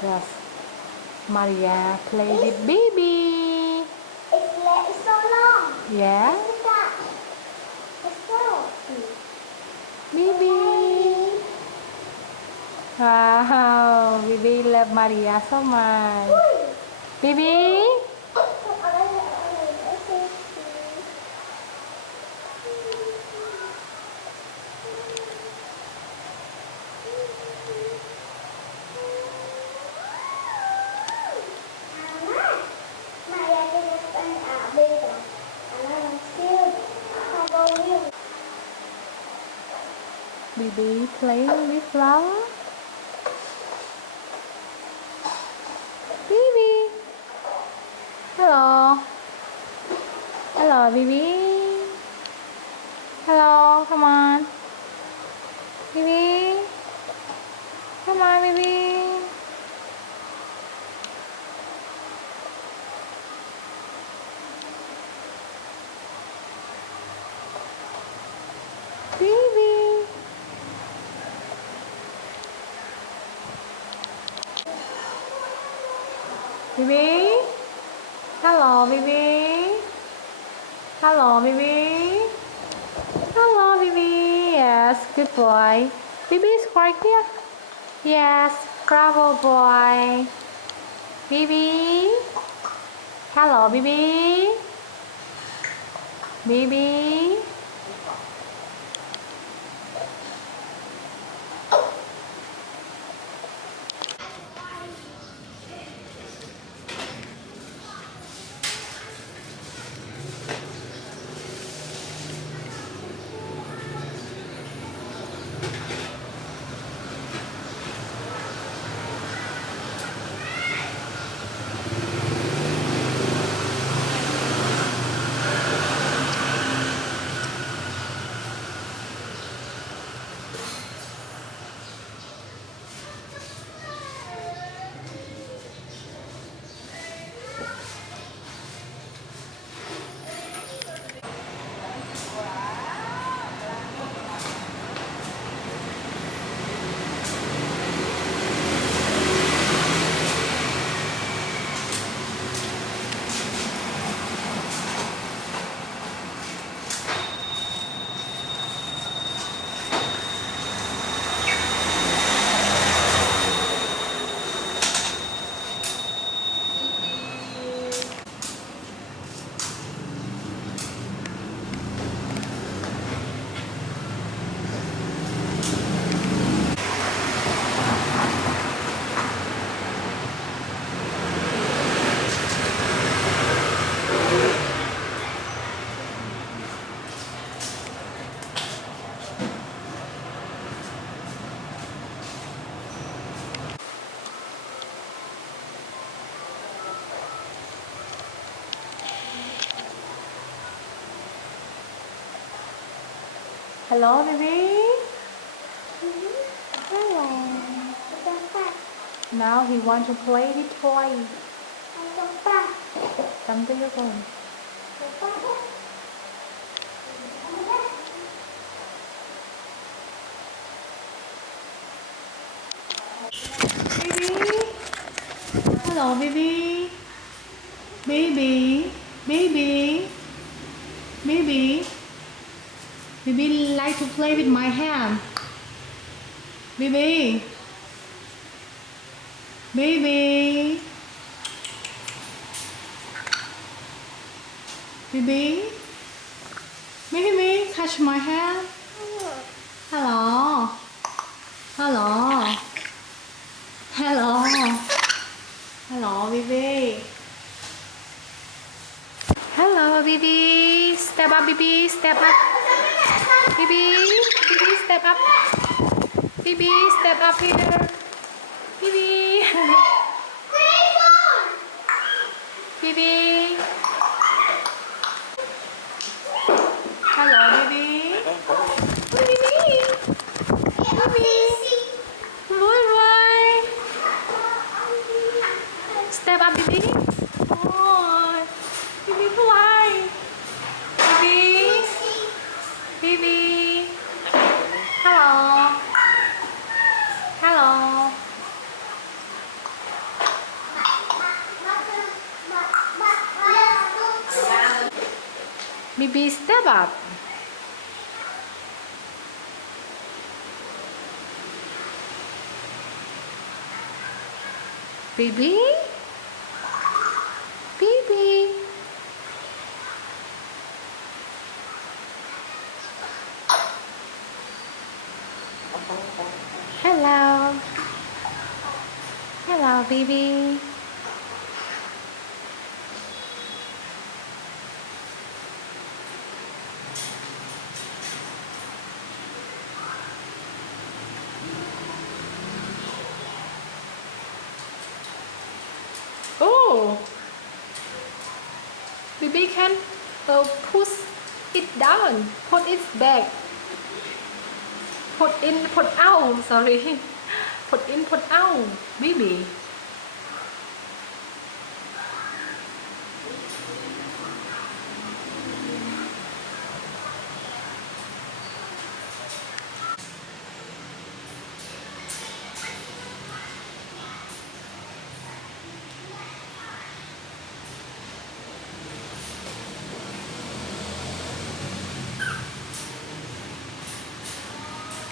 Yes. Maria play with Bibi. It's so long. Yeah. It's so. Bibi. Wow. Bibi love Maria so much. Bibi. Bibi playing with flower. Bibi. Hello. Hello, Bibi. Hello, come on. Bibi. Come on, Bibi. Bibi. Bibi. Hello, Bibi. Hello, Bibi. Hello, Bibi. Yes, good boy. Bibi is right here. Yes, bravo boy. Bibi. Hello, Bibi. Bibi. Hello, Bibi. Hello. Now he wants to play with toy. Come to your phone. Bibi. Hello, Bibi. Baby. Baby. Baby. Bibi like to play with my hand. Bibi. Baby. Bibi. Baby, touch my hand. Hello. Hello. Hello. Hello, Bibi. Hello, Bibi. Step up, Bibi. Step up. Bibi. Bibi, step up. Bibi, step up here. Bibi. Bibi. Hello, Bibi. Bibi. Bibi. Good boy. Step up, Bibi. Oh, Bibi fly. Bibi. Bibi. Hello. Hello. Bibi, step up. Bibi? Bibi? Hello. Hello, Bibi. Oh, Bibi can push it down, put it back, put in, put out. Sorry, put in, put out, Bibi.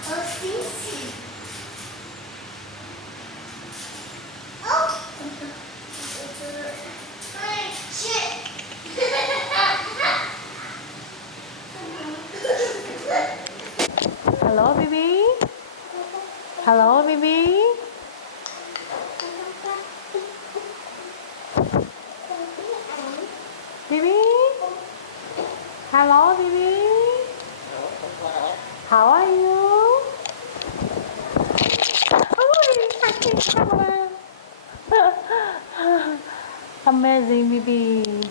Oh, Sissy. Oh. Hey, shit. Hello, Bibi. Hello, Bibi. Bibi. Hello, Bibi. How are you? Oh, I can't come on. Amazing, Bibi.